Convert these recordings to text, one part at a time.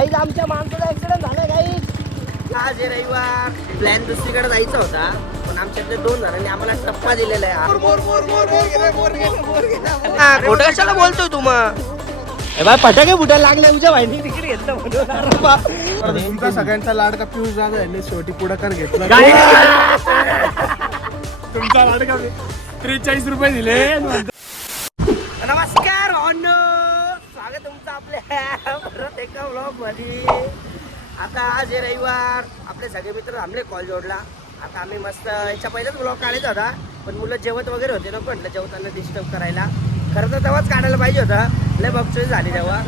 Guys आमच्या माणसाचा accident झाला गाईज. आज रविवार प्लॅन दुसरीकडे जायचा होता पण आमच्यातले 2 जणांनी आम्हाला टप्पा दिलेला आहे. खोटं कशाला बोलतोय तू मग? बाय फटाके फुटायला लागले तुझ्या वाहिनी तिकडे घेतलं म्हणून. तुमचा सगळ्यांचा लाडका पियुष जाधव यांनी शेवटी पुढाकार घेतला. तुमचा लाडका 43 रुपये दिले. नमस्कार भावंडो, स्वागत तुमचं आपल्या परत एका व्लॉग मध्ये. आता आज हे रविवार आपले सगळे मित्र थांबले कॉल जोडला. आता आम्ही मस्त याच्या पहिलेच ब्लॉग काढायचा होता पण मुलं जेवत वगैरे होते नको म्हटलं जेवताना डिस्टर्ब करायला. खरं तर तेव्हाच काढायला पाहिजे होता, लय बघतोय झाली तेव्हा.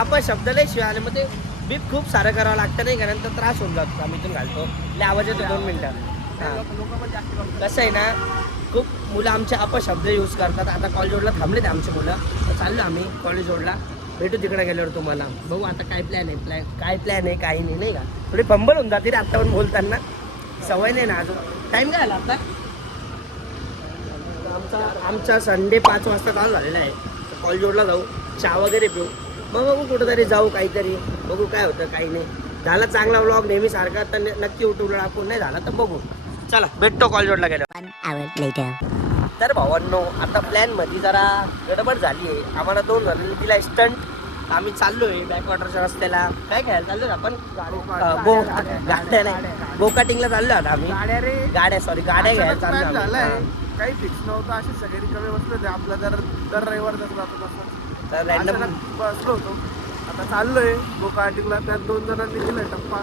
आपण शब्द लय शिवाय आले मग ते बीप खूप सारं करावं लागतं नाही का, नंतर त्रास होऊन जातो. आम्ही इथून घालतो लय आवाज येतो 2 मिनिटं. कसं आहे ना, खूप मुलं आमचे अपशब्द यूज करतात. आता कॉलेज रोडला थांबलेत आमचे मुलं, तर चाललो आम्ही कॉलेज रोडला. भेटू तिकडे गेल्यावर तुम्हाला. बघू आता काय प्लॅन आहे, काय प्लॅन आहे काही नाही, नाही का. थोडी फंबल होऊन जाते रे आत्ता पण बोलताना, सवय नाही ना अजून. टाईम काय आला आता? आमचा संडे 5 वाजता चालू झालेला आहे. कॉलेज रोडला जाऊ, चहा वगैरे पिऊ, मग बघू कुठंतरी जाऊ, काहीतरी बघू काय होतं काही नाही. झाला चांगला व्लॉग नेहमी सारखा तर नक्की युट्यूबला टाकून, नाही झाला तर बघू. चला भेटतो कॉलेज रोडला गेल्यावर. तर भावांनो आता प्लॅन मध्ये जरा गडबड झाली आहे. आम्हाला 2 जणांनी दिला स्टंट. आम्ही चाललोय बॅकवॉटरच्या रस्त्याला. काय खेळायला चाललोय आपण? गाड्या नाही, गोकाटिंगला चाललोय आता आम्ही. गाड्या घ्यायला चाललोय. काही फिक्स नव्हतं, असे सगळे रिकामे बसले होते. आपला दर रविवार जसं जातो तसं तर रॅन्डम बसलो होतो. आता चाललोय गोकाटिंगला. त्यात 2 जणांनी दिला टप्पा.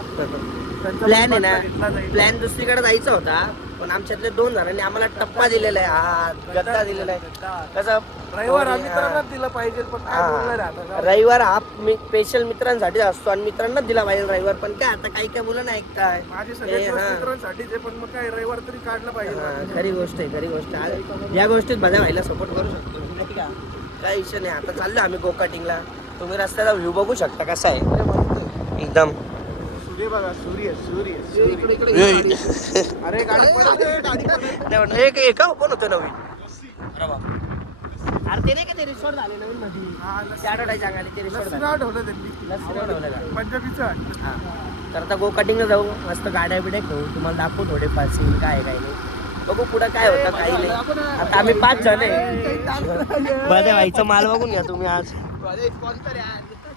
प्लॅन आहे ना, प्लॅन दुसरीकडे जायचा होता पण आमच्यातले 2 जणांनी आम्हाला टप्पा दिलेला आहे. हा गद्दा दिलेला आहे. कसं रविवार आम्ही मित्रांनाच दिला पाहिजे पण काय बोलणार आता. रविवार हा स्पेशल मित्रांसाठी असतो आणि मित्रांनाच दिला पाहिजे रविवार. पण काय आता काही काय मुलं नाही ऐकताय. माझे सगळे मित्रांसाठीच आहे पण मग काय रविवार तरी काढलं पाहिजे. खरी गोष्ट आहे, खरी गोष्ट आहे. या गोष्टीत माझ्या भाईला सपोर्ट करू शकतो नाही का, काही विषय नाही. आता चाललो आम्ही गोकाटिंगला. तुम्ही रस्त्याचा व्ह्यू बघू शकता कसा आहे एकदम. सूर्य बघा, सूर्य अरे गाडी एक पण होतं नवीन. अरे ते नाही का ते रिसॉर्ट झाले नवीन मध्ये, त्या आठवड्यात सांगाले ते रिसॉर्ट पंजाबीचं. तर आता गोकाटिंगला जाऊ, मस्त गाड्या बिड्या घेऊ, तुम्हाला दाखवू थोडे सीन काय काही नाही. बघू पुढं काय होतं काही नाही. आता आम्ही 5 जण आहे. बाद्या भाईचा माल बघून घ्या तुम्ही. आज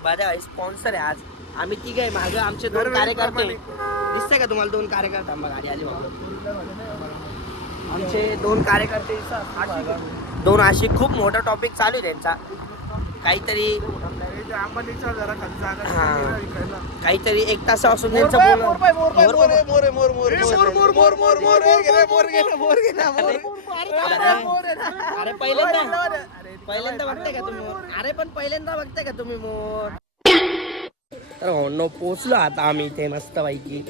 बाद्या भाई स्पॉन्सर आहे. आज आम्ही 3 आहे. मागं आमचे 2 कार्यकर्ते दिसतंय का तुम्हाला? 2 कार्यकर्ते. आम्हाला गाडी आली बघा. आमचे 2 कार्यकर्ते 2 अशी खूप मोठा टॉपिक चालू आहे त्यांचा. काहीतरी काहीतरी 1 तासापासून त्यांचं अरे पहिल्यांदा बघताय का तुम्ही? अरे पण पहिल्यांदा बघताय का तुम्ही मोर? तर हो पोचलो आता आम्ही इथे मस्त पैकी.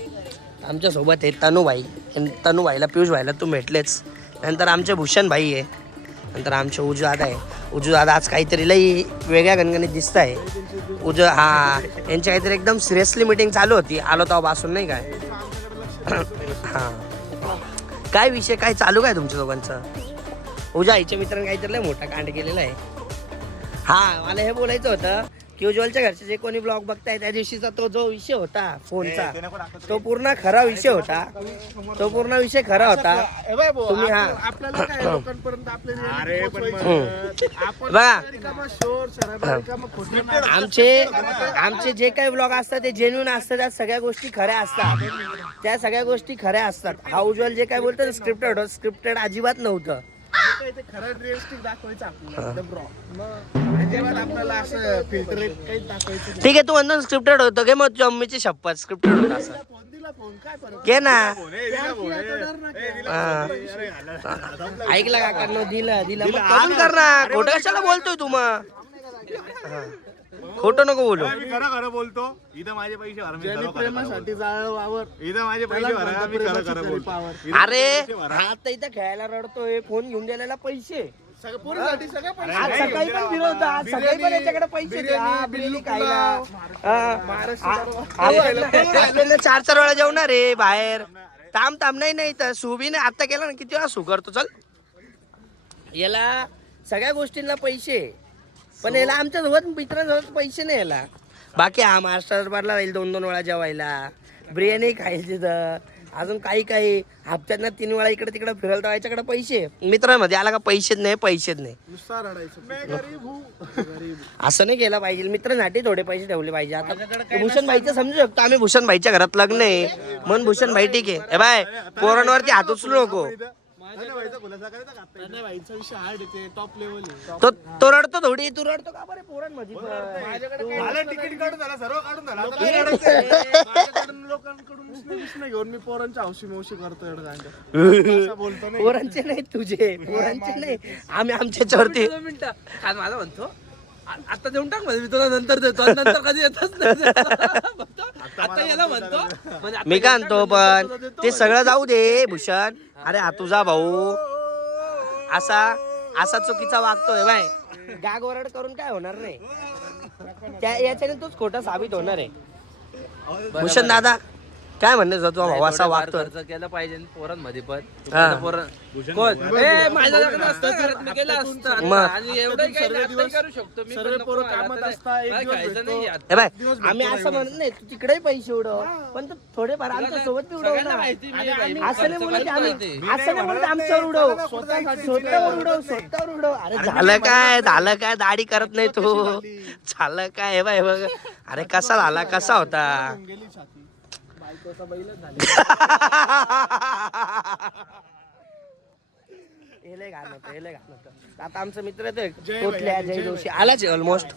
आमच्या सोबत आहे तनुभाई. तनुभाईला पियुष भाईला तू भेटलेच. नंतर आमचे भूषण भाई आहे. नंतर आमचे उजू दादा आहे. उजू दादा आज काहीतरी लई वेगळ्या गणगणित दिसत आहे. यांची काहीतरी एकदम सिरियसली मीटिंग चालू होती. आलो तेव्हापासून नाही काय. हां काय विषय काय चालू काय तुमच्या दोघांचं? उजू आईच्या मित्रांनी काहीतरी लय मोठा कांड केलेला आहे. हा मला हे बोलायचं होतं की उज्ज्वलच्या घरचे जे कोणी ब्लॉग बघताय त्या दिवशीचा तो जो विषय होता फोनचा, तो पूर्ण खरा विषय होता. तो पूर्ण विषय खरा होता. तुम्ही आमचे जे काही ब्लॉग असतात ते जेन्युइन असतात. त्या सगळ्या गोष्टी खऱ्या असतात. त्या सगळ्या गोष्टी खऱ्या असतात. हा उज्ज्वल जे काय बोलतो स्क्रिप्टेड होतं, स्क्रिप्टेड अजिबात नव्हतं. ठीक आहे तू म्हणतो स्क्रिप्टेड होतं घे, मग मम्मीची शपथ स्क्रिप्टेड होतं असं घे ना. ऐकलं का करणार? दिलं काम कर ना. खोटं कशाला बोलतोय तू मग? खोटं नको बोलू. खरं बोलतो. इथं माझे पैसे प्रेमासाठी इथं माझे पैसे. अरे आता इथं खेळायला रडतोय, फोन घेऊन गेलेला पैसे आज सकाळी पण फिरवतो. आज सकाळी पण याच्याकडे पैसे 4 वेळा जेवणार रे बाहेर. थांब नाही तर सुबीने आता केला ना, किती वेळा सु करतो. चल याला सगळ्या गोष्टींना पैसे, पण याला आमच्या सोबत मित्रांसोबत पैसे नाही. याला बाकी हा महाराष्ट्र दरबारला जाईल 2-2 वेळा जेवायला, बिर्याणी खायची तिथं, अजून काही हप्त्यातनं 3 वेळा इकडे तिकडे फिरायला तर याच्याकडे पैसे मित्रांमध्ये आला का पैसेच नाही. नुसता रडायचं असं नाही केलं पाहिजे. मित्रांसाठी थोडे पैसे ठेवले पाहिजे. आता भूषण भाईचं समजू शकतो आम्ही, भूषण भाईच्या घरात लग्न आहे म्हणून भूषण भाई ठीक आहे. हे बाय पोरांवरती हात उचलू नको. भाईचा विषय हार्ड येते, टॉप लेवल तो रडतो थोडी, तू रडतो का बरे पोरांमध्ये तिकीट काढून झाला, सर्व काढून झाला. माझ्याकडून लोकांकडून विष्णू घेऊन मी पोरांच्या हौशी मौशी करतोय. बोलतो नाही, पोरांचे नाही तुझे, पोरांचे नाही, आम्ही आमच्यावरती. काय माझा म्हणतो आता देऊन टाक म्हणजे मी तुला नंतर देतो आणि नंतर कधी येतच नाही. आता याला म्हणतो म्हणजे आता मी काय देऊन टाक म्हणतो म्हणजे पण तुला देतो. ते सगळं जाऊ दे भूषण. अरे हा तुझा भाऊ असा चुकीचा वागतोय बाय. गाग ओरड करून काय होणार नाही, त्या याच्याने तूच खोटा साबित होणार आहे. भूषण दादा काय म्हणणं तुझा भाऊ असा थोडंफार वागतोय. खर्च केलं पाहिजे पोरांमध्ये पण. हा. कोण ए माझ्या लग्न असतं घरात मी केलं असतं आता. मग. आणि एवढं काही नाटकं करू शकतो मी, सर्व पण नको पोरं मला. कामात आता असतात, एक मला दिवस खायचं भेटतो. नाही आता. हे बाय दिवस आम्ही भेटतो असं म्हणत नाही तू तिकडेही पैसे उडव, पण तू थोडेफार आमच्या सोबत बी उडव सगळ्यांना ना. माहिती मी असं बाई, नाही खर्च बोलत करतो आम्ही, ते. असं नाही बोलत आमच्यावर उडव, स्वतःवर उडव. अरे झालं काय दाढी करत नाही तू, झालं काय हे बाय बघ. अरे कसा झाला, कसा होता. गेली छाती. बायकोचा बैलच झाली. हे लय घाण होतं. आता आमचा मित्र येतोय कुठल्या जय जोशी आलाच ऑलमोस्ट.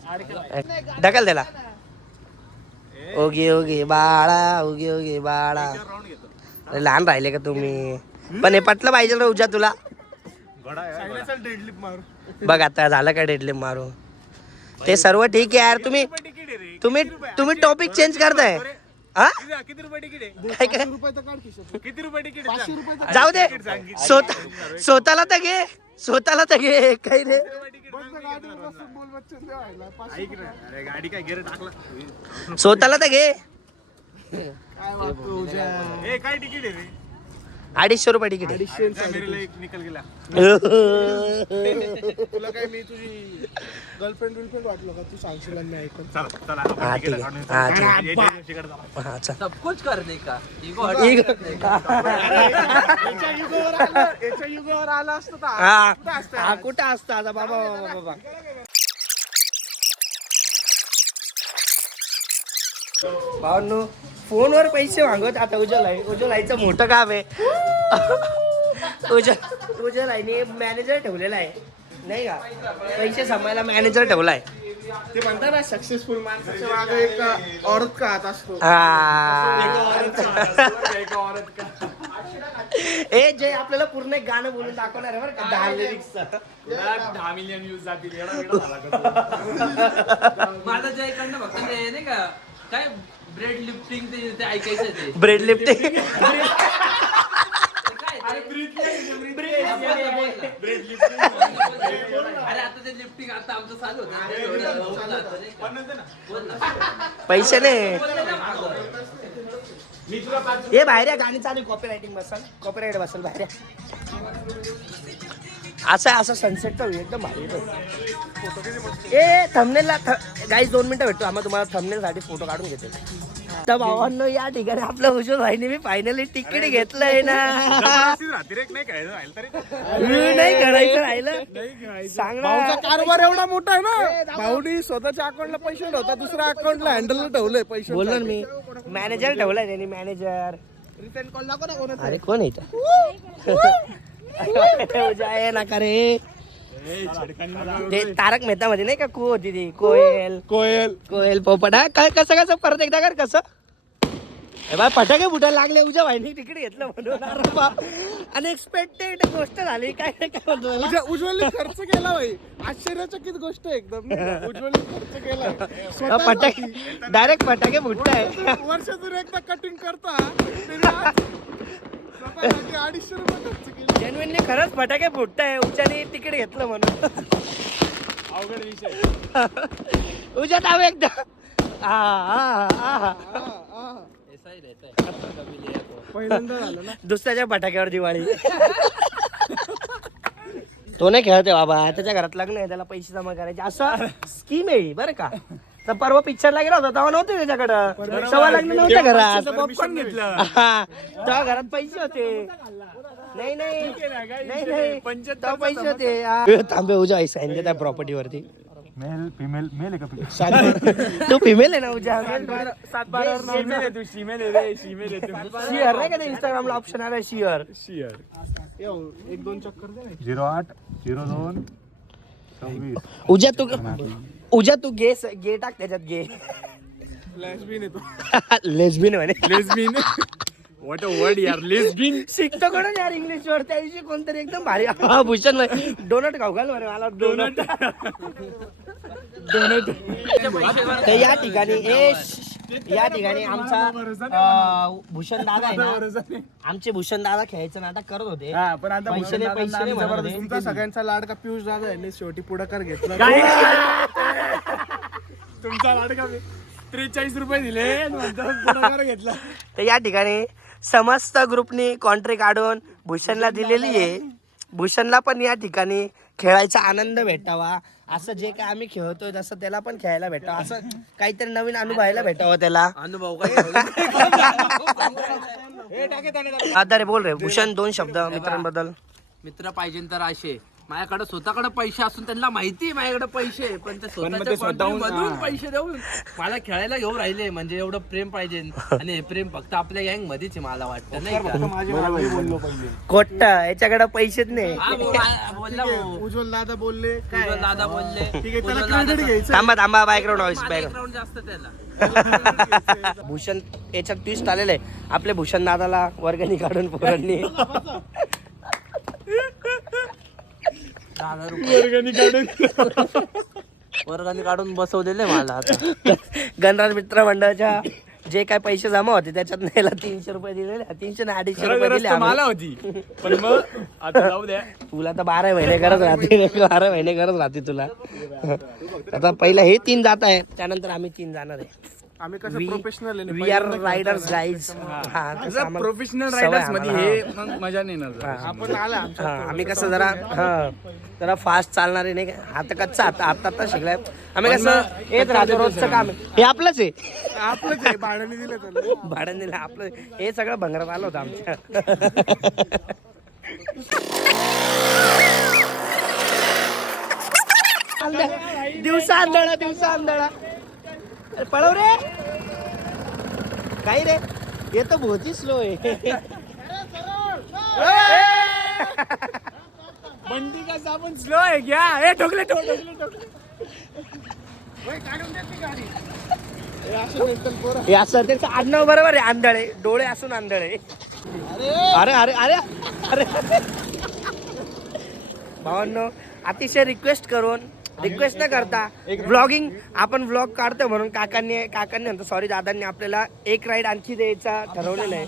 ढकल त्याला. ओगे बाळा. अरे लहान राहिले का तुम्ही, पण हे पटलं पाहिजे रे उजा तुला. डेडलिफ्ट मारू. बघ आता झालं का डेडलिफ्ट मारू. ते सर्व ठीक आहे यार. तुम्ही टॉपिक चेंज करताय. हा किती रुपये तिकीट आहे? काय काय रुपये तर काढ खिशातून. किती रुपये तिकीट आहे? 500 रुपये जाऊ दे. स्वतःला तर घे काही रे. बघ ना, गाडीवर बसून बोल बच्चन देवायला. 500 रुपये. गाडी काय गेरे टाकला स्वतःला तर घे. काय वागतो उद्या? ए काय तिकीट आहे रे 250 रुपये तिकीट आहे. 250 मेरीला एक निकल गेला तुला काय मी तुझी गर्लफ्रेंड वाटलं का? तू सांगशील आणि मी ऐकून. चला चला हा आपण ठीक तिकीट आहे. काढून हा ठीक आहे. ये, ये, शिकड चला. हा चल. सब कुछ करने का इगो याच्या युगावर आला असतो तर हा कुठं असतं आता बाबा. भावांनो फोनवर पैसे मागवत आता उज्ज्वलाईचं मोठं काम आहे. उज्ज्वलाईने मॅनेजर ठेवलेला आहे नाही का, पैसे सांभाळायला मॅनेजर ठेवलाय. ते म्हणतात ना सक्सेसफुल माणसाच्या मागे एक औरत का हात असतो. ए जय आपल्याला पूर्ण एक गाणं बोलून दाखवणार आहे बरं का, 10 लिरिक्सचं. 10 मिलियन व्ह्यूज जातील एवढा व्हिडिओ झाला का तो? माझं जे इकडनं फक्त ते नाही का काय ब्रेड लिफ्टिंग ते ऐकायचं ते ब्रेड लिफ्टिंग. अरे आता ते लिफ्टिंग आता आमचं चालू होतं. पैसे नाही हे बाहेर या, गाणी चालू कॉपीरायटिंग कॉपीराईट बसल बाहेर. असं सनसेटचा व्ह्यू एकदम भारी येतो. ए थंबनेलला गाईज 2 मिनिटं भेटतो आम्हाला तुम्हाला थंबनेलसाठी फोटो काढून घेते. तर भावांनो या ठिकाणी आपल्या उज्ज्वल भाईने मी फायनली तिकीट घेतलंय ना. अतिरेक नाही करायचं राहिलं तरी नाही करायचं राहिलं सांग ना. भाऊचा कारभार एवढा मोठा आहे ना, भाऊनी स्वतःच्या अकाउंटला पैसे नव्हता दुसऱ्या अकाउंटला हँडल ठेवलंय पैसे. बोललो ना मी मॅनेजर ठेवलाय त्यांनी मॅनेजर. रिटर्न कॉल दाखव ना कोणाचा. अरे कोण आहे उजा आहे ना का रे. ते तारक मेहता मध्ये नाही का को होती ती कोयल पोपट. हा कसं परत एकदा कर कसं. हे बा फटाके फुटायला लागले उजा भाईने तिकीट घेतलं म्हणून. अनएक्सपेक्टेड गोष्ट झाली. काय म्हणतो उज्ज्वलने खर्च केला भाई, आश्चर्यचकित गोष्ट आहे एकदम. उज्ज्वलने खर्च केला फटाके डायरेक्ट फटाके फुटताय. वर्षातून एकदा कटिंग करता स्वतःसाठी 250 रुपये खर्च केले. जेन्युइनली खरंच फटाके फुटताय. उजाने तिकीट घेतलं म्हणून. अवघड विषय. उजा दाव एकदा. पहिल्यांदा झालं ना. दुसऱ्याच्या फटाक्यावर दिवाळी. तो नाही खेळते बाबा, त्याच्या घरात लग्न आहे, त्याला पैसे जमा करायचे असं स्कीम आहे बरं का. तर परवा पिक्चरला गेला होता तेव्हा नव्हते त्याच्याकडं सव्वा लग्न नव्हत्या घरात पॉपकॉर्न घेतलं हा, तेव्हा घरात पैसे होते. नाही नाही तेव्हा पैसे होते हा. थांबे उजा सांगितलं त्या प्रॉपर्टी वरती मेल फिमेल मेल आहे का तू फिमेल आहे ना उजा शिअर नाही का ते इंस्टाग्रामला ऑप्शन आला शिअर. 1-2 चक्कर दे ना. 08 02 26 उजा तू गे टाक त्याच्यात गे फ्लॅशबीन येतो. लेस्बिन म्हणे लेस्बिन व्हॉट अ वर्ड यार लेस्बिन शिकतो कोण यार इंग्लिश वर त्या दिवशी कोणतरी एकदम भारी हा भूषण डोनट खाऊ घाल म्हणे मला डोनट. तर या ठिकाणी आमचा भूषण दादा आहे ना, आमचे भूषण दादा खेळायचं नाटक करत होते. पण आता पैसे नाही म्हणत होते. तुमचा सगळ्यांचा लाडका पियुष दादा यांनी शेवटी पुढाकार घेतला. तुमचा लाडका 43 रुपये दिले आणि नंतर पुढाकार घेतला. तर या ठिकाणी समस्त ग्रुपनी कॉन्ट्री काढून भूषणला दिलेली आहे. भूषणला पण या ठिकाणी खेळायचा आनंद भेटावा, असं जे काय आम्ही खेळतोय तसं त्याला पण खेळायला भेटावं, असं काहीतरी नवीन अनुभवायला भेटावं त्याला. अनुभव काय आता रे बोल रे भूषण 2 शब्द मित्रांबद्दल. मित्र पाहिजे तर असे माझ्याकडे स्वतःकडे पैसे असून त्यांना माहिती आहे माझ्याकडे पैसे आहे, पण ते स्वतःच्या मधून पैसे देऊन मला खेळायला घेऊन राहिले. म्हणजे एवढं प्रेम पाहिजे आणि हे प्रेम फक्त आपल्या गँग मध्येच आहे मला वाटतं नाही का. कोट्ट याच्याकडे पैसेच नाही. हा, बोलला भाऊ. उज्ज्वल दादा बोलले काय उज्ज्वल दादा बोलले ठीक आहे त्याला उज्ज्वल दादा- क्रेडिट घ्यायचं. थांबा बॅकग्राऊंड व्हॉइस background जास्त त्याला. भूषण याच्यात ट्विस्ट आलेलं आहे. आपल्या भूषण दादाला वर्गणी काढून पोरांनी 10,000 वर्गाने काढून बसवलेले मला आता. गणराज मित्र मंडळाच्या जे काय पैसे जमा होते त्याच्यात याला 300 रुपये दिलेले. 300 ना 250 रुपये दिले आम्ही. मला होती पण मग आता जाऊ द्या. तुला तर 12 महिने करत राहते 12 महिने करत राहते तुला. आता पहिला हे 3 जात आहे, त्यानंतर आम्ही 3 जाणार आहे. आम्ही कसं प्रोफेशनल आहे we are riders guys. Professional riders मध्ये हे मग मजा नाही येणार. आपण आला आमच्या आम्ही कसं जरा फास्ट चालणारे नाही का. आता कच्चा आता शिकलाय आम्ही. कसं येत राहतो रोजचं काम आहे. हे आपलंच आहे, आपलंच आहे, भाड्याने दिलं त्याला. भाडं दिलं आपलं. हे सगळं भंगरात आलं होतं आमच्या. दिवसा आंधळा अरे पळव रे काही रे. हे तर भोती स्लो आहे. बंडी का साबण स्लो आहे क्या. हे ठोकले हे असं त्याचं आडनाव बरोबर आहे आंधळे, डोळे असून आंधळे. अरे अरे अरे अरे भावांनो, अतिशय रिक्वेस्ट न करता व्लॉगिंग आपण व्लॉग काढतो म्हणून काकांनी म्हणतो सॉरी दादांनी आपल्याला एक राईड आणखी द्यायचा ठरवलेलं आहे.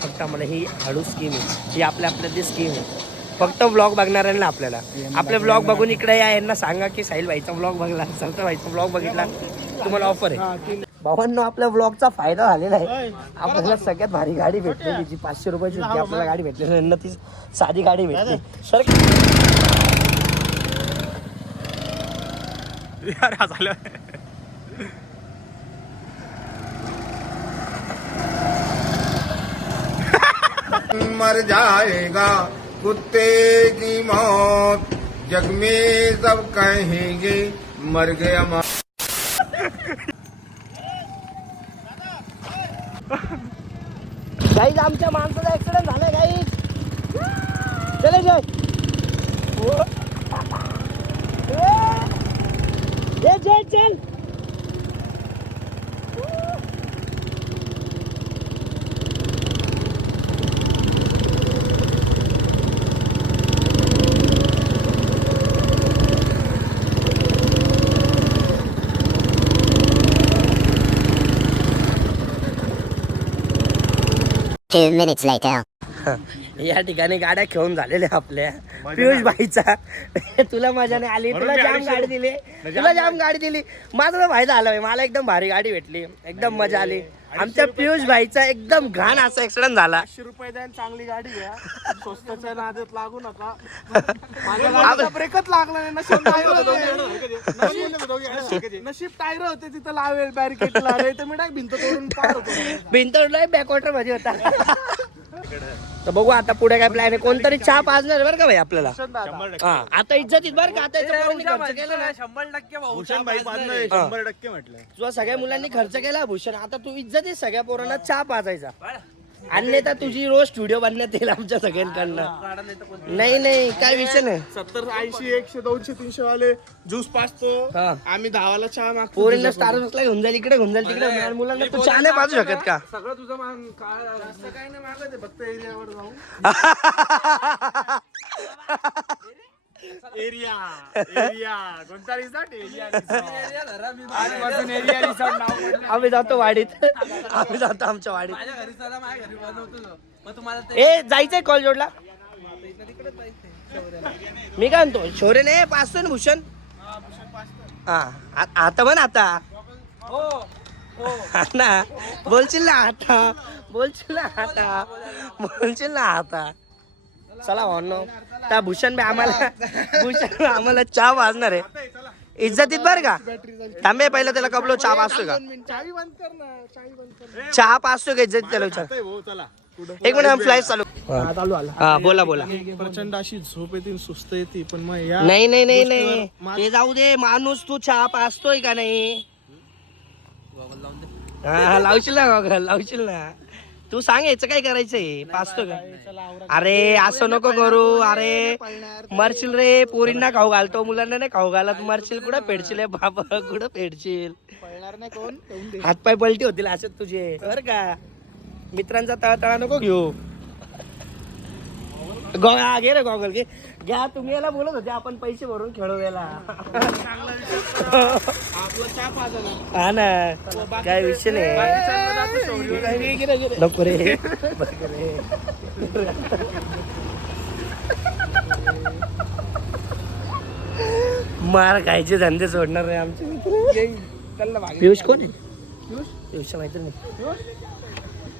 फक्त मला ही हळू स्कीम आहे, ही आपल्या स्कीम आहे. फक्त व्लॉग बघणाऱ्यांना आपल्याला आपले व्लॉग बघून इकडे या, यांना सांगा की साहिल भाईचा व्लॉग बघला, सरता भाईचा व्लॉग बघितला, तुम्हाला ऑफर आहे. भावांनो, आपल्या व्लॉगचा फायदा झालेला आहे. आपल्याला सगळ्यात भारी गाडी भेटलेली, जी 500 रुपयाची होती आपल्याला गाडी भेटलेली, यांना ती साधी गाडी भेटली. सर झालं. मर जाएगा कुत्ते की मौत, जग में सब कहेंगे मर गया गाईज, आमच्या माणसाचा ऍक्सिडेंट झालाय गाईज. चले जय चल. Two minutes later. या ठिकाणी गाड्या खेळून झालेल्या आपल्या पियुष भाईचा तुला मजा नाही आली, तुला जाम गाडी दिली, तुला जाम गाडी दिली, माझा तर फायदा आला. मला एकदम भारी गाडी भेटली, एकदम मजा आली. आमच्या पियुष भाईचा एकदम घाण असा ऍक्सिडेंट झाला. 500 रुपये द्या आणि चांगली गाडी घ्या, स्वस्ताच्या नादात लागू नका. माझ्या गाडीचा ब्रेकच लागला नाही. नशीब टायर होते तिथं लावेल बॅरिकेडला, रे तर मी नाही भिंत तोडून पार होतो. भिंत बॅकवॉटर मध्ये होता. तर बघू आता पुढे काय प्लॅन आहे. कोणतरी चहा पाजणार बरं का भाई आपल्याला. हा आता इज्जतीत बरं का, आता याच्या पोरांनी खर्च केला ना. 100% भाऊ. भूषण भाई पाजणार 100% म्हटलं. तुझ्या सगळ्या मुलांनी खर्च केला भूषण, आता तू इज्जतीत सगळ्या पोरांना चहा पाजायचा. अन्यथा तुझी रोज स्टुडिओ बनण्यात येईल आमच्या सगळ्यांकडनं. नाही काय विषय नाही. 70, 80, 100, 200, 300 वाले ज्यूस पाजतो, हा. आम्ही 10 वाला चहा मागतो. पोरींना स्टारबक्सला घेऊन जाईल, इकडे घेऊन जाईल, तिकडे घेऊन जाईल. मुलांना तू चहा नाही पाजू शकत का? सगळं तुझं मान असं काही नाही मागत आहे, फक्त एरियावर जाऊ. एरिया कोणता रिसॉर्ट? आम्ही जातो वाडीत, आम्ही जातो आमच्या वाडीत. माझ्या घरी चला, माझ्या घरी बनवतो. मग तुम्हाला ते ए जायचंय कॉल जोडला. मी काय म्हणतो शौर्य नाही पाचतोय ना भूषण. हा आता म्हण आता हा ना, बोलशील ना आता, बोलशील ना आता, बोलशील ना आता. चला भावनो, त्या भूषण आम्हाला चहा वाजणार आहे इज्जतीत बरं का. थांबे पहिलं त्याला कबलो चहा पाचतोय का, चावी बंद कर ना, चावी बंद कर. चहा पाचतोय का इज्जतीत त्याला विचार. चला एक मिनिट फ्लाईट चालू. चालू आला. हा बोला. प्रचंड अशी झोप येते, सुस्त येते, पण मग या नाही ते जाऊ दे. माणूस तू चहा पाचतोय का नाही. हा लावशील ना गॉगल, लावशील ना. तू सांगायचं काय करायचंय, पाचतो का. अरे असं नको करू, अरे मरशील रे. पोरींना खाऊ घालतो, मुलांना नाही खाऊ घालत. मरशील कुठं फेडशील बाबा, कुठं फेडशील. हातपाय पलटी होतील असं तुझे बर का. मित्रांचा तळतळा नको घेऊ. घे रे गॉगल घे. घ्या तुम्ही याला बोलत होते आपण पैसे भरून खेळू याला. हा ना काय विषय नाही. नको रे मार खायचे धंदे सोडणार नाही आमचे मित्र. पियुष कोण? पियुष माहिती नाही.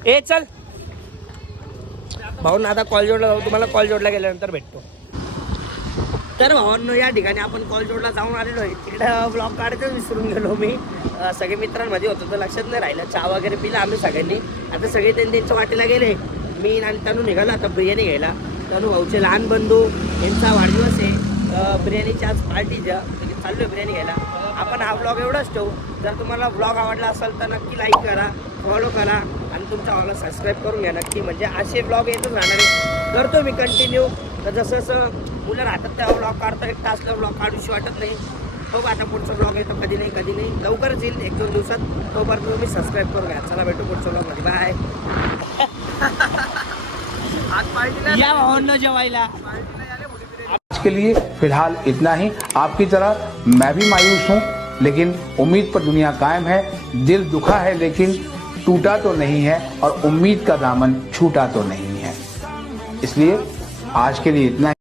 ए चल भाऊ आता कॉल जोडला जाऊ. तुम्हाला कॉल जोडला गेल्यानंतर भेटतो. तर भावांनो या ठिकाणी आपण कॉल जोडला जाऊन आलेलो आहे. तिकडं ब्लॉग काढायचं विसरून गेलो मी. सगळे मित्रांमध्ये होतो तर लक्षात नाही राहिलं. चहा वगैरे पिला आम्ही सगळ्यांनी. आता सगळे त्यांच्या वाटेला गेले. मी आणि तनू निघालो आता बिर्याणी घ्यायला. तनू भाऊचे लहान बंधू यांचा वाढदिवस आहे. बिर्याणीची आज पार्टीच्या चाललो बिर्याणी घ्यायला. आपण हा ब्लॉग एवढाच ठेवू. जर तुम्हाला ब्लॉग आवडला असेल तर नक्की लाईक करा, फॉलो करा आणि तुमच्या भावाला सबस्क्राईब करून घ्या नक्की. म्हणजे असे ब्लॉग येतच राहणार आहे. करतो मी कंटिन्यू. तर जसं जसं मुलं राहतात तेव्हा ब्लॉग काढतो. एक तासला ब्लॉग काढूशी वाटत नाही. बघू आता पुढचा ब्लॉग येतो कधी नाही लवकरच येईल 1-2 दिवसात. तोपर्यंत तुम्ही सबस्क्राईब करून घ्या. चला भेटू पुढच्या ब्लॉगमध्ये. बाय. या भावांना जेवायला. आज के लिए फिलहाल इतना ही। आपकी तरह मैं भी मायूस हूँ, लेकिन उम्मीद पर दुनिया कायम है। दिल दुखा है लेकिन टूटा तो नहीं है, और उम्मीद का दामन छूटा तो नहीं है। इसलिए आज के लिए इतना ही।